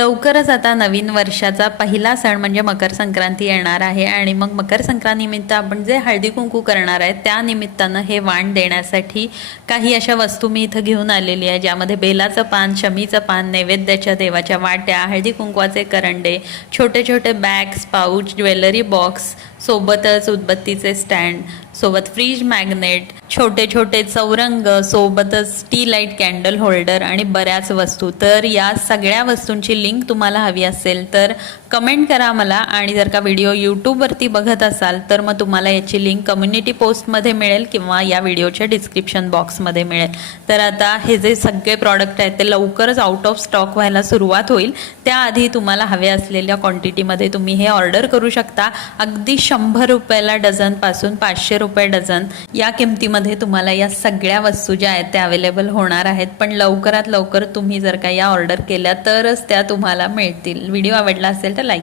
लवकरच आता नवीन वर्षाचा पहिला सण म्हणजे मकर संक्रांती येणार आहे आणि मग मकर संक्रांतीनिमित्त आपण जे हळदी कुंकू करणार आहे त्या निमित्तानं हे वाण देण्यासाठी काही अशा वस्तू मी इथं घेऊन आलेली आहे, ज्यामध्ये बेलाचं पान, शमीचं पान, नैवेद्याच्या देवाच्या वाट्या, हळदी कुंकवाचे करंडे, छोटे छोटे बॅग्स, पाऊच, ज्वेलरी बॉक्स, सोबतच उदबत्तीचे स्टँड, सोबत फ्रीज मॅग्नेट, छोटे छोटे चौरंग, सोबतच टी लाईट कॅन्डल होल्डर आणि बऱ्याच वस्तू. तर या सगळ्या वस्तूंची लिंक तुम्हाला हवी असेल तर कमेंट करा मला, आणि जर का व्हिडिओ यूट्यूबवरती बघत असाल तर मग तुम्हाला याची लिंक कम्युनिटी पोस्टमध्ये मिळेल किंवा या व्हिडिओच्या डिस्क्रिप्शन बॉक्समध्ये मिळेल. तर आता हे जे सगळे प्रॉडक्ट आहेत ते लवकरच आउट ऑफ स्टॉक व्हायला सुरुवात होईल. त्याआधी तुम्हाला हवे असलेल्या क्वांटिटीमध्ये तुम्ही हे ऑर्डर करू शकता. अगदी 100 रुपयाला डझनपासून 500 रुपये डझन या किमतीमध्ये तुम्हाला या सगळ्या वस्तू ज्या आहेत त्या अवेलेबल होणार आहेत. पण लवकरात लवकर तुम्ही जर का या ऑर्डर केल्या तरच त्या तुम्हाला मिळतील. व्हिडिओ आवडला असेल तर लाईक